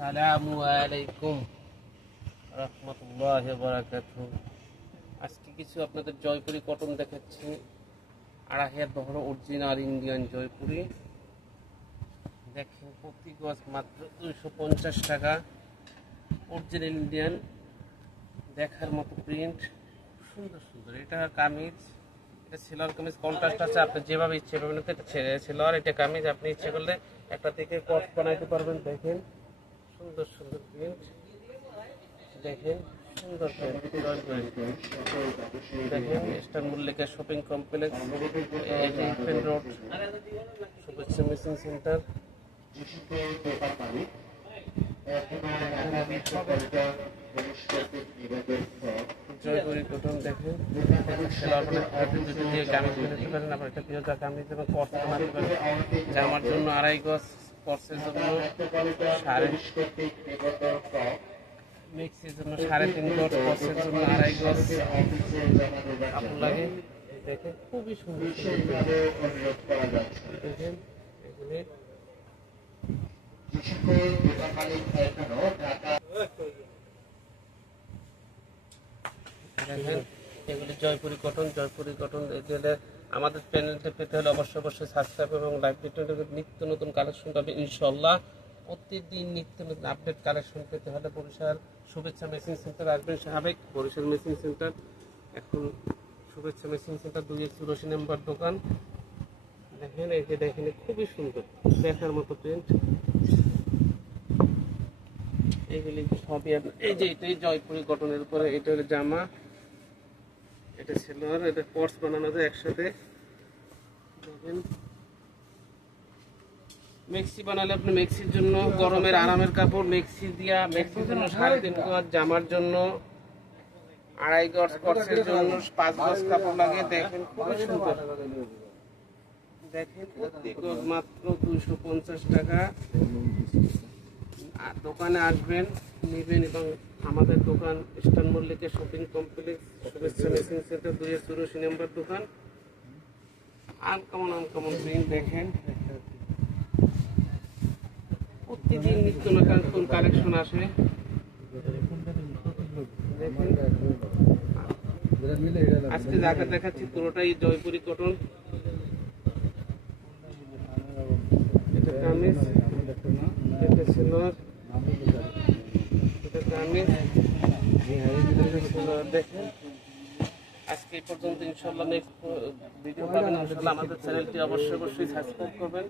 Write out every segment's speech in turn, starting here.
আসসালামু আলাইকুম রাহমাতুল্লাহি ওয়া বারাকাতুহু। আজকে কিছু আপনাদের জয়পুরি কটন দেখাচ্ছি। 2.5 হাত বহর অরিজিনাল ইন্ডিয়ান জয়পুরি। দেখেন প্রতি গজ মাত্র 250 টাকা। অরিজিনাল ইন্ডিয়ান, দেখার মতো প্রিন্ট, সুন্দর সুন্দর। এটা কামিজ, এটা সেলোয়ার কামিজ, কন্ট্রাস্ট আছে। আপনি যেভাবে ইচ্ছে করবেন, এটা সেলোয়ার, এটা কামিজ। আপনি ইচ্ছে করলে একটা থেকে কট বানাইতে পারবেন। দেখেন সুন্দর সুন্দর প্রিন্ট, দেখেন সুন্দর প্রিন্ট। দেখেন ইস্টার্ন মল্লিকা শপিং কমপ্লেক্স, ইফেন road, Shubhechha machine centre. Jaipuri cotton দেখেন, সেলোয়ার দুটো দিয়ে কামিজ বানাতে পারেন। আবার একটা পিওজা কামিজ এবং পর্স বানাতে পারেন। জামার জন্য 2.5 গজ, পর্সের জন্য 3.5, মিক্সের জন্য 3.5 গজ, পর্সের জন্য 2.5 গজ কাপড় লাগে। দেখেন খুবই সুন্দর দেখেন এগুলি। দেখেন এগুলি জয়পুরি কটন। জয়পুরি কটন এগুলো আমাদের চ্যানেলটা পেতে হলে অবশ্যই সাবস্ক্রাইব এবং লাইক দিতে হবে। নিত্য নতুন কালেকশন পাবে ইনশাল্লাহ। প্রতিদিন নিত্য নতুন আপডেট কালেকশন পেতে হলে বরিশাল শুভেচ্ছা মেশিন সেন্টার আসবেন। সাবেক বরিশাল মেশিন সেন্টার, এখন শুভেচ্ছা মেশিন সেন্টার 284 নম্বর দোকান। দেখেন এই যে দেখেন খুবই সুন্দর, দেখার মতো প্রিন্ট। এইগুলি সবই এই যে এটাই জয়পুরি কটনের উপরে। এটা হলো জামা, এটা সেলোয়ার, এটা পর্স বানানো যায় একসাথে। দেখেন মেক্সি বানালে আপনি মেক্সির জন্য গরমের আরামের কাপড়, মেক্সি দিয়া মেক্সির জন্য 3.5 গজ, জামার জন্য 2.5 গজ, পর্সের জন্য 5 গজ কাপড় লাগে। দেখেন খুবই সুন্দর। দেখেন প্রতি গজ মাত্র 250 টাকা। আর দোকানে আসবেন, নেবেন। এবং আমাদের দোকান ইস্টার্ন মল্লিকা শপিং কমপ্লেক্স, শুভেচ্ছা মেশিন সেন্টার 284 নম্বর দোকান। আনকমন প্রিন্ট দেখেন, প্রতিদিন নিত্য নতুন কালেকশন আসে। আজকে যাকে দেখাচ্ছি পুরোটাই জয়পুরি কটন। এটা কামিজ, এটা সেলোয়ার, এটা কামিজ, সেলোয়ার। দেখেন আজকে এই পর্যন্ত। ইনশাল্লাহ নেক্সট ভিডিও পাবেন। ইনশাল্লাহ আমাদের চ্যানেলটি অবশ্যই সাবস্ক্রাইব করবেন,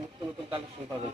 নিত্য নতুন কালেকশন পাবেন।